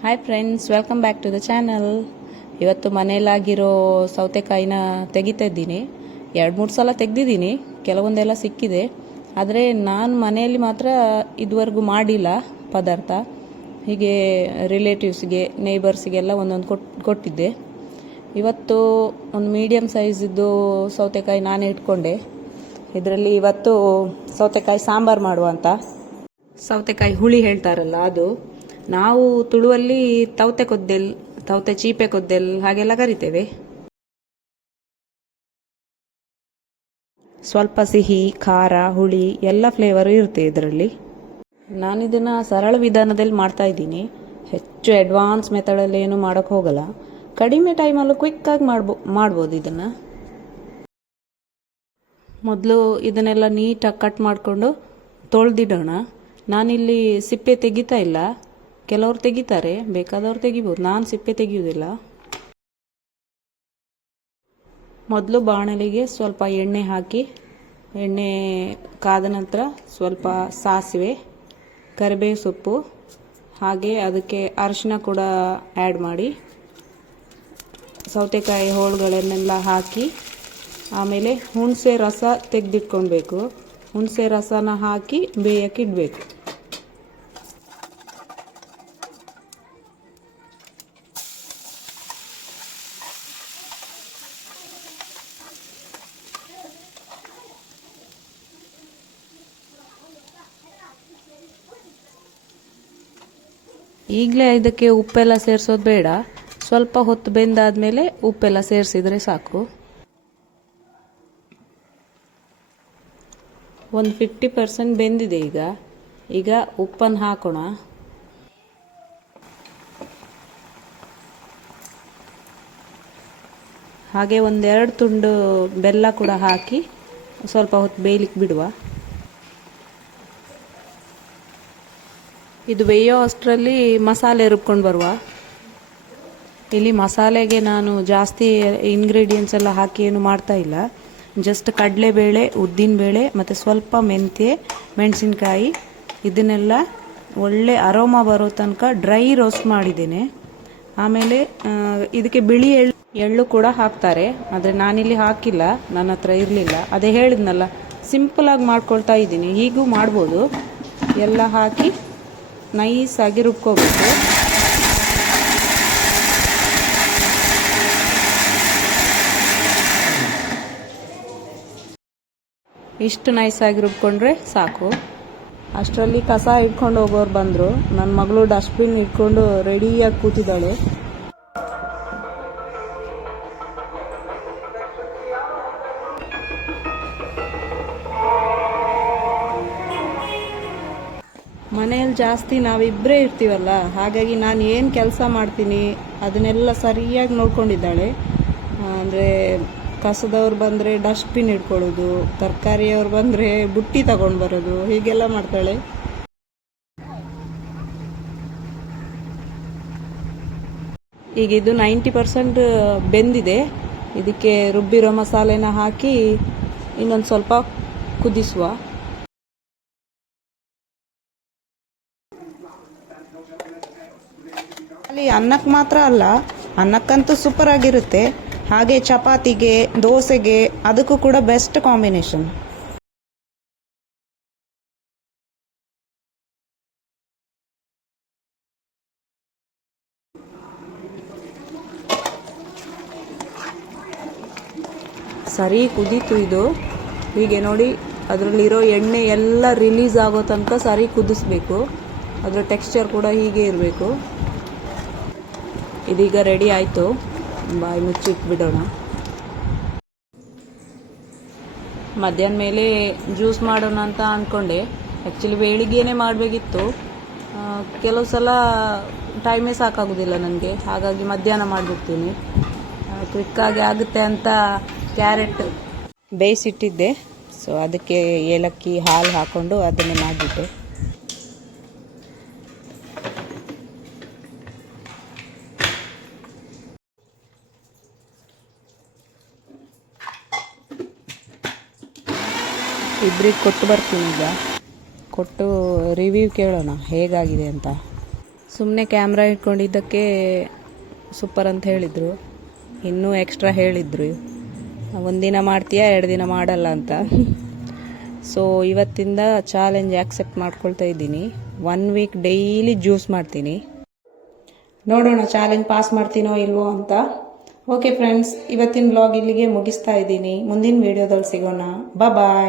Hi friends, welcome back to the channel. ಇವತ್ತು ಮನೆಯಲ್ಲಾಗಿರೋ ಸೌತೆಕಾಯಿನ ತೆಗಿತಾ ಇದ್ದೀನಿ. 2-3 ಸಲ ತೆಗೆದಿದ್ದೀನಿ, ಕೆಲವೊಂದೆಲ್ಲ ಸಿಕ್ಕಿದೆ. ಆದರೆ ನಾನು ಮನೆಯಲ್ಲಿ ಮಾತ್ರ ಇದುವರೆಗೂ ಮಾಡಿಲ್ಲ ಪದಾರ್ಥ. ಹೀಗೆ ರಿಲೇಟಿವ್ಸ್ಗೆ, ನೇಬರ್ಸಿಗೆಲ್ಲ ಒಂದೊಂದು ಕೊಟ್ಟಿದ್ದೆ. ಇವತ್ತು ಒಂದು ಮೀಡಿಯಮ್ ಸೈಜಿದ್ದು ಸೌತೆಕಾಯಿ ನಾನೇ ಇಟ್ಕೊಂಡೆ. ಇದರಲ್ಲಿ ಇವತ್ತು ಸೌತೆಕಾಯಿ ಸಾಂಬಾರು ಮಾಡುವ ಅಂತ. ಸೌತೆಕಾಯಿ ಹುಳಿ ಹೇಳ್ತಾರಲ್ಲ ಅದು. ನಾವು ತುಳುವಲ್ಲಿ ತೌತೆ ಕೊದ್ದೆಲ್, ತೌತೆ ಚೀಪೆ ಕೊದ್ದೆಲ್ ಹಾಗೆಲ್ಲ ಕರಿತೇವೆ. ಸ್ವಲ್ಪ ಸಿಹಿ, ಖಾರ, ಹುಳಿ ಎಲ್ಲ ಫ್ಲೇವರು ಇರುತ್ತೆ ಇದರಲ್ಲಿ. ನಾನಿದನ್ನು ಸರಳ ವಿಧಾನದಲ್ಲಿ ಮಾಡ್ತಾ ಇದ್ದೀನಿ. ಹೆಚ್ಚು ಅಡ್ವಾನ್ಸ್ ಮೆಥಡಲ್ಲಿ ಏನು ಮಾಡೋಕ್ಕೆ ಹೋಗಲ್ಲ. ಕಡಿಮೆ ಟೈಮಲ್ಲೂ ಕ್ವಿಕ್ಕಾಗಿ ಮಾಡ್ಬೋದು ಇದನ್ನು. ಮೊದಲು ಇದನ್ನೆಲ್ಲ ನೀಟಾಗಿ ಕಟ್ ಮಾಡಿಕೊಂಡು ತೊಳೆದಿಡೋಣ. ನಾನಿಲ್ಲಿ ಸಿಪ್ಪೆ ತೆಗಿತಾ ಇಲ್ಲ. ಕೆಲವ್ರು ತೆಗಿತಾರೆ, ಬೇಕಾದವ್ರು ತೆಗಿಬೋದು. ನಾನು ಸಿಪ್ಪೆ ತೆಗೆಯುವುದಿಲ್ಲ. ಮೊದಲು ಬಾಣಲಿಗೆ ಸ್ವಲ್ಪ ಎಣ್ಣೆ ಹಾಕಿ, ಎಣ್ಣೆ ಕಾದ ನಂತರ ಸ್ವಲ್ಪ ಸಾಸಿವೆ, ಕರಿಬೇವು ಸೊಪ್ಪು, ಹಾಗೆ ಅದಕ್ಕೆ ಅರಿಶಿನ ಕೂಡ ಆ್ಯಡ್ ಮಾಡಿ, ಸೌತೆಕಾಯಿ ಹೋಳುಗಳನ್ನೆಲ್ಲ ಹಾಕಿ, ಆಮೇಲೆ ಹುಣಸೆ ರಸ ತೆಗೆದಿಟ್ಕೊಳ್ಬೇಕು. ಹುಣಸೆ ರಸನ ಹಾಕಿ ಬೇಯಕ್ಕೆ ಇಡಬೇಕು. ಈಗಲೇ ಇದಕ್ಕೆ ಉಪ್ಪೆಲ್ಲ ಸೇರಿಸೋದು ಬೇಡ. ಸ್ವಲ್ಪ ಹೊತ್ತು ಬೆಂದಾದ್ಮೇಲೆ ಉಪ್ಪೆಲ್ಲ ಸೇರಿಸಿದ್ರೆ ಸಾಕು. ಒಂದು 50% ಬೆಂದಿದೆ ಈಗ ಉಪ್ಪನ್ನು ಹಾಕೋಣ. ಹಾಗೆ 1-2 ತುಂಡು ಬೆಲ್ಲ ಕೂಡ ಹಾಕಿ ಸ್ವಲ್ಪ ಹೊತ್ತು ಬೇಯಲಿಕ್ಕೆ ಬಿಡುವ. ಇದು ಬೇಯೋ ಅಷ್ಟರಲ್ಲಿ ಮಸಾಲೆ ರುಬ್ಕೊಂಡು ಬರುವ. ಇಲ್ಲಿ ಮಸಾಲೆಗೆ ನಾನು ಜಾಸ್ತಿ ಇಂಗ್ರೀಡಿಯೆಂಟ್ಸ್ ಎಲ್ಲ ಹಾಕಿ ಏನು ಮಾಡ್ತಾ ಇಲ್ಲ. ಜಸ್ಟ್ ಕಡಲೆಬೇಳೆ, ಉದ್ದಿನಬೇಳೆ ಮತ್ತು ಸ್ವಲ್ಪ ಮೆಂತ್ಯ, ಮೆಣಸಿನ್ಕಾಯಿ ಇದನ್ನೆಲ್ಲ ಒಳ್ಳೆ ಅರೋಮಾ ಬರೋ ತನಕ ಡ್ರೈ ರೋಸ್ಟ್ ಮಾಡಿದ್ದೇನೆ. ಆಮೇಲೆ ಇದಕ್ಕೆ ಬಿಳಿ ಎಳ್ಳು ಕೂಡ ಹಾಕ್ತಾರೆ, ಆದರೆ ನಾನಿಲ್ಲಿ ಹಾಕಿಲ್ಲ, ನನ್ನ ಹತ್ರ ಇರಲಿಲ್ಲ. ಅದೇ ಹೇಳಿದ್ನಲ್ಲ, ಸಿಂಪಲಾಗಿ ಮಾಡ್ಕೊಳ್ತಾ ಇದ್ದೀನಿ. ಹೀಗೂ ಮಾಡ್ಬೋದು. ಎಲ್ಲ ಹಾಕಿ ನೈಸಾಗಿ ರುಬ್ಕೋಬೇಕು. ಇಷ್ಟು ನೈಸಾಗಿ ರುಬ್ಕೊಂಡ್ರೆ ಸಾಕು. ಅಷ್ಟರಲ್ಲಿ ಕಸ ಇಟ್ಕೊಂಡು ಹೋಗೋರು ಬಂದರು. ನನ್ನ ಮಗಳು ಡಸ್ಟ್ಬಿನ್ ಇಟ್ಕೊಂಡು ರೆಡಿಯಾಗಿ ಕೂತಿದ್ದಾಳೆ. ಮನೆಯಲ್ಲಿ ಜಾಸ್ತಿ ನಾವಿಬ್ಬರೇ ಇರ್ತೀವಲ್ಲ, ಹಾಗಾಗಿ ನಾನು ಏನು ಕೆಲಸ ಮಾಡ್ತೀನಿ ಅದನ್ನೆಲ್ಲ ಸರಿಯಾಗಿ ನೋಡ್ಕೊಂಡಿದ್ದಾಳೆ. ಅಂದರೆ ಕಸದವ್ರು ಬಂದರೆ ಡಸ್ಟ್ಬಿನ್ ಇಟ್ಕೊಳ್ಳೋದು, ತರಕಾರಿಯವ್ರು ಬಂದರೆ ಬುಟ್ಟಿ ತಗೊಂಡು ಬರೋದು, ಹೀಗೆಲ್ಲ ಮಾಡ್ತಾಳೆ. ಈಗ ಇದು 90% ಬೆಂದಿದೆ. ಇದಕ್ಕೆ ರುಬ್ಬಿರೋ ಮಸಾಲೆನ ಹಾಕಿ ಇನ್ನೊಂದು ಸ್ವಲ್ಪ ಕುದಿಸುವ. ಅಲ್ಲಿ ಅನ್ನಕ್ಕೆ ಮಾತ್ರ ಅಲ್ಲ, ಅನ್ನಕ್ಕಂತೂ ಸೂಪರ್ ಆಗಿರುತ್ತೆ. ಹಾಗೆ ಚಪಾತಿಗೆ, ದೋಸೆಗೆ ಅದಕ್ಕೂ ಕೂಡ ಬೆಸ್ಟ್ ಕಾಂಬಿನೇಷನ್. ಸರಿ ಕುದೀತು ಇದು. ಹೀಗೆ ನೋಡಿ, ಅದರಲ್ಲಿರೋ ಎಣ್ಣೆ ಎಲ್ಲ ರಿಲೀಸ್ ಆಗೋ ತನಕ ಸರಿ ಕುದಿಸ್ಬೇಕು. ಅದರ ಟೆಕ್ಸ್ಚರ್ ಕೂಡ ಹೀಗೆ ಇರಬೇಕು. ಇದೀಗ ರೆಡಿ ಆಯಿತು. ಬಾಯಿ ಮುಚ್ಚಿಟ್ಬಿಡೋಣ. ಮಧ್ಯಾಹ್ನ ಮೇಲೆ ಜ್ಯೂಸ್ ಮಾಡೋಣ ಅಂತ ಅಂದ್ಕೊಂಡೆ. ಆ್ಯಕ್ಚುಲಿ ಬೆಳಿಗ್ಗೆನೇ ಮಾಡಬೇಕಿತ್ತು. ಕೆಲವು ಸಲ ಟೈಮೇ ಸಾಕಾಗೋದಿಲ್ಲ ನನಗೆ, ಹಾಗಾಗಿ ಮಧ್ಯಾಹ್ನ ಮಾಡಿಬಿಡ್ತೀನಿ. ಕ್ವಿಕ್ಕಾಗಿ ಆಗುತ್ತೆ ಅಂತ ಕ್ಯಾರೆಟ್ ಬೇಯಿಸಿಟ್ಟಿದ್ದೆ. ಸೊ ಅದಕ್ಕೆ ಏಲಕ್ಕಿ, ಹಾಲು ಹಾಕ್ಕೊಂಡು ಅದನ್ನೇ ಮಾಡಿಬಿಟ್ಟೆ. ಇಬ್ಬರಿಗೆ ಕೊಟ್ಟು ಬರ್ತೀನಿ. ಈಗ ಕೊಟ್ಟು ರಿವ್ಯೂ ಕೇಳೋಣ ಹೇಗಾಗಿದೆ ಅಂತ. ಸುಮ್ಮನೆ ಕ್ಯಾಮ್ರಾ ಇಟ್ಕೊಂಡಿದ್ದಕ್ಕೆ ಸೂಪರ್ ಅಂತ ಹೇಳಿದರು. ಇನ್ನೂ ಎಕ್ಸ್ಟ್ರಾ ಹೇಳಿದರು, ಒಂದಿನ ಮಾಡ್ತೀಯಾ 2 ದಿನ ಮಾಡಲ್ಲ ಅಂತ. ಸೊ ಇವತ್ತಿಂದ ಚಾಲೆಂಜ್ ಆಕ್ಸೆಪ್ಟ್ ಮಾಡ್ಕೊಳ್ತಾ ಇದ್ದೀನಿ. 1 ವೀಕ್ ಡೈಲಿ ಜ್ಯೂಸ್ ಮಾಡ್ತೀನಿ. ನೋಡೋಣ ಚಾಲೆಂಜ್ ಪಾಸ್ ಮಾಡ್ತೀನೋ ಇಲ್ವೋ ಅಂತ. ಓಕೆ ಫ್ರೆಂಡ್ಸ್, ಇವತ್ತಿನ ವ್ಲಾಗ್ ಇಲ್ಲಿಗೆ ಮುಗಿಸ್ತಾ ಇದ್ದೀನಿ. ಮುಂದಿನ ವಿಡಿಯೋದಲ್ಲಿ ಸಿಗೋಣ. ಬಾಯ್.